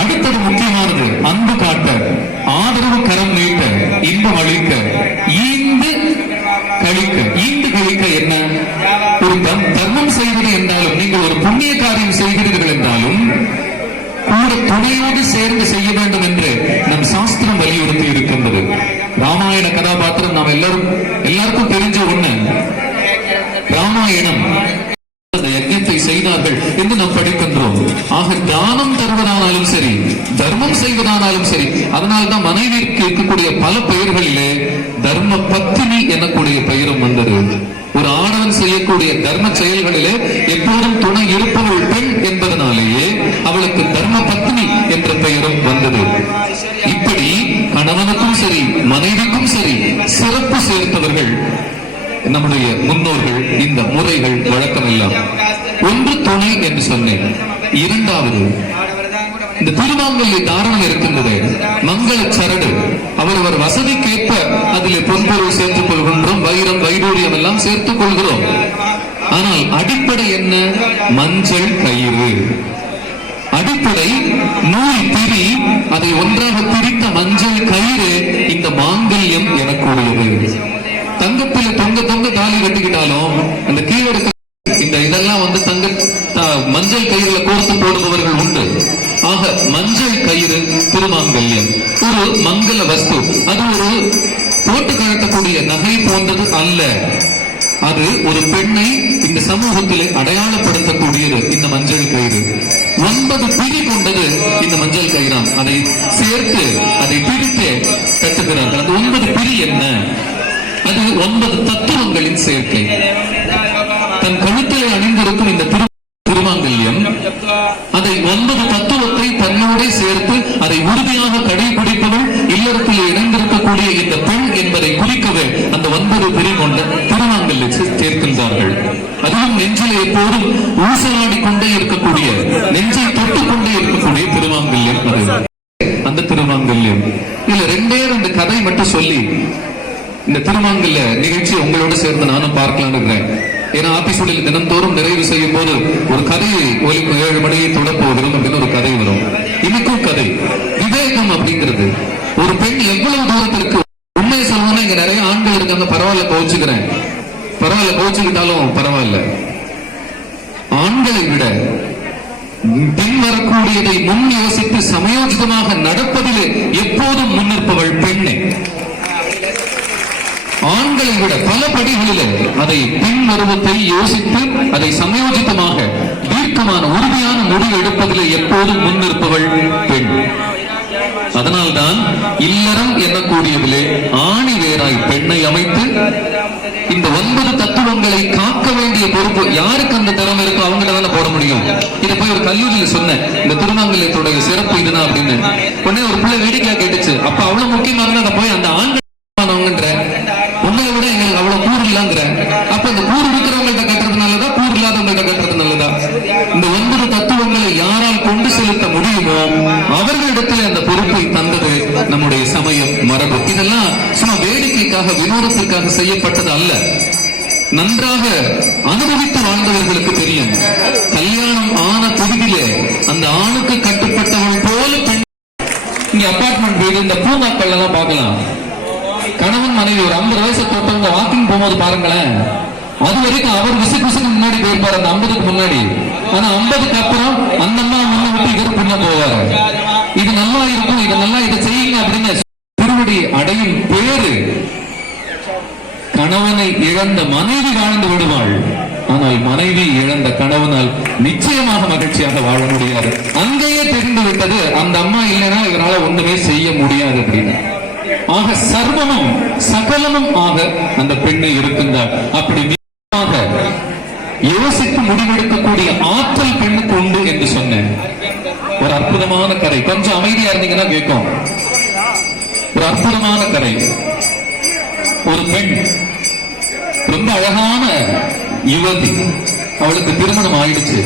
அடுத்தது முக்கியமானது அன்பு காட்ட, ஆதரவு கரம் நீட்ட, இன்பம் அளிக்க, ஈந்து கழிக்க. ஈந்து கழிக்க என்ன? ஒரு தர்மம் செய்வது என்றாலும், நீங்கள் ஒரு புண்ணிய காரியம் செய்கிறீர்கள் என்றாலும் கூட துணையோடு சேர்ந்து செய்ய வேண்டும் என்று நம் சாஸ்திரம் வலியுறுத்தி இருக்கின்றது. ராமாயண கதாபாத்திரம் நாம் எல்லாருக்கும் தெரிஞ்ச ஒண்ணு. ராமாயணம் யஜ்ஞத்தை செய்தார்கள் என்று நாம் படிக்கின்றோம். ஆக தானம் தருவதானாலும் சரி, தர்மம் செய்வதானாலும் சரி, அதனால்தான் மனைவிக்கு இருக்கக்கூடிய பல பெயர்களிலே தர்ம பத்தினி எனக்கூடிய பெயரும் வந்தது. ஒரு ஆடவன் செய்யக்கூடிய தர்ம செயல்களிலே எப்போதும் துணை இருப்பவள் பெண் என்பதனாலேயே அவளுக்கு தர்ம பத்னி என்ற பெயரும் வந்தது. இப்படி கணவனுக்கும் சரி மனைவிக்கும் சரி சிறப்பு சேர்த்தவர்கள் நம்முடைய முன்னோர்கள். இந்த முறைகள் வழக்கம் எல்லாம் ஒன்று துணை என்று சொன்னேன். இரண்டாவது, இந்த திருமாங்கல்ய தாரணம் இருக்கின்றது, மங்கள சரடு. அவரவர் வசதிக்கேற்ப அதிலே பொன்பொருள் சேர்த்துக் கொள்கின்றோம், வைரம் வைடூரியம் எல்லாம் சேர்த்துக் கொள்கிறோம். ஆனால் அடிப்படை என்ன? மஞ்சள் கயிறு. அடிப்படை நூல் திரி, அதை ஒன்றாக பிரித்த மஞ்சள் கயிறு இந்த மாங்கல்யம் எனக்கூடியது. தங்கத்தில் தொங்க தொங்க தாலி கட்டிக்கிட்டாலும் அந்த கீழே இந்த இதெல்லாம் வந்து மஞ்சள் கயிறுல கோர்த்து போடுபவர்கள் உண்டு. ஆக மஞ்சள் கயிறு திருமாங்கல்யம் ஒரு மங்கள வஸ்து. அது ஒரு போட்டு கழட்டக்கூடிய நகை போன்றது அல்ல. அது ஒரு பெண்ணை இந்த சமூகத்திலே அடையாளப்படுத்தக்கூடியது. இந்த மஞ்சள் கயிறு 9 பிடி கொண்டது. இந்த மஞ்சள் கயிறாம் அதை சேர்த்து அதை பிடித்து கட்டுகிறார்கள். அது 9 பிடி என்ன? அது 9 தத்துவங்களின் சேர்க்கை. தன் கழுத்திலே அணிந்திருக்கும் இந்த திருமாங்கல்யம் அதை 9 தத்துவத்தை தன்னோட சேர்த்து அதை உறுதியாக கடைபிடிப்பவள் இல்லறத்தில் இணைந்திருக்கக்கூடிய இந்த பெண் என்பதை குறிக்கவே அந்த 9 பிரி கொண்ட திருமாங்கல்யத்தை சேர்க்கின்றார்கள். அதுவும் நெஞ்சிலே எப்போதும் ஊசலாடி கொண்டே இருக்கக்கூடிய, நெஞ்சை தொட்டுக் கொண்டே இருக்கக்கூடிய திருமாங்கல்யம் அது. அந்த திருமாங்கல்யம் இதுல 2 கதை மட்டும் சொல்லி இந்த திருமாங்கல்ய நிகழ்ச்சி உங்களோட சேர்ந்து நானும் பார்க்கலான்னு இருக்கிறேன். ஏன்னா ஆபீஸ்களில் தினந்தோறும் நிறைவு செய்யும் போது ஒரு கதையை 7 மணியை தொடப்போகிறோம் அப்படின்னு ஒரு கதை வரும். இன்னைக்கும் கதை விவேகம் அப்படிங்கிறது. ஒரு பெண் எவ்வளவு தூரத்திற்கு உண்மையை சொல்லணும்னா, இங்க நிறைய ஆண்கள் இருக்காங்க, பரவாயில்ல கோச்சுக்கிறேன், பரவாயில்ல கோச்சுக்கிட்டாலும் பரவாயில்ல. ஆண்களை விட பின் வரக்கூடியதை முன் யோசித்து சமயோஜிதமாக நடப்பதிலே எப்போதும் முன்னிற்பவள் பெண்ணே. ஆண்களை விட பல படிகளில் அதை பின் வருவத்தை யோசித்து அதை சமயோஜிதமாக தீர்க்கமான உறுதியான முடிவு எடுப்பதிலே எப்போதும் முன்னிற்பவள் பெண். அதனால்தான் இல்லறம் எண்ணக்கூடியதிலே ஆணி வேராய் பெண்ணை அமைத்து இந்த 9 தத்துவங்களை காக்க வேண்டிய பொறுப்பு யாருக்கு அந்த திறமை இருக்கோ அவங்ககிட்ட தானே போட முடியும். இதை போய் ஒரு கல்லூரியில் சொன்னேன், இந்த திருமாங்கல்யத்துடைய சிறப்பு இதுதான் அப்படின்னு. உடனே ஒரு பிள்ளை வேடிக்கையா கேட்டுச்சு, அப்ப அவ்வளவு முக்கியமா இருந்தா அதை போய் அந்த ஆண்கள் உண்மையை விட எங்களுக்கு அவ்வளவு கூறு இல்லங்கிற. அப்ப இந்த கூறு இருக்கிறவங்கள்ட்ட கட்டுறது நல்லதா, கூறு இல்லாதவங்கள்ட்ட கட்டுறது நல்லதா? இந்த 9 தத்துவங்களை யாரால் கொண்டு செலுத்த முடியுமோ அவர்களிடத்தில் அந்த பொறுப்பை தந்தது நம்முடைய சமயம், மரபு. இதெல்லாம் சும்மா வேடிக்கைக்காக வினோதத்திற்காக செய்யப்பட்டது அல்ல. நன்றாக அனுபவித்து வாழ்ந்தவர்களுக்கு தெரியும். கல்யாணம் ஆன புதிதிலே அந்த ஆணுக்கு கட்டுப்பட்டவள் போல பெண். இங்க அபார்ட்மெண்ட் வீடு, இந்த பூங்காக்கள் எல்லாம் பார்க்கலாம். கணவன் மனைவி ஒரு 50 வயசு தொட்டவங்க வாக்கிங் போகும்போது பாருங்களேன், அது வரைக்கும் அவர் விசுக்கு முன்னாடி போயிருப்பாரு அந்த 50க்கு முன்னாடி. ஆனா 50க்கு அப்புறம் அந்த அம்மா முன்ன விட்டு இவர் பின்ன போவாரு. இது நல்லா இருக்கும், இது நல்லா இதை செய்யுங்க அப்படின்னு திருவடி அடையும் பேரு. கணவனை இழந்த மனைவி வாழ்ந்து விடுவாள், ஆனால் மனைவி இழந்த கணவனால் நிச்சயமாக மகிழ்ச்சியாக வாழ முடியாது. அங்கேயே தெரிந்து விட்டது அந்த அம்மா இல்லைன்னா இவரால் ஒண்ணுமே செய்ய முடியாது அப்படின்னு. ஆக சர்வமும் சகலமும் ஆக அந்த பெண்ணை இருக்கின்றார். அப்படி யோசித்து முடிவெடுக்கக்கூடிய ஆற்றல் பெண்ணுக்கு உண்டு என்று சொன்னேன். ஒரு அற்புதமான கதை, கொஞ்சம் அமைதியா இருந்தீங்கன்னா கேட்கும். ஒரு அற்புதமான கதை. ஒரு பெண் ரொம்ப அழகான யுவதி, அவளுக்கு திருமணம் ஆயிடுச்சு.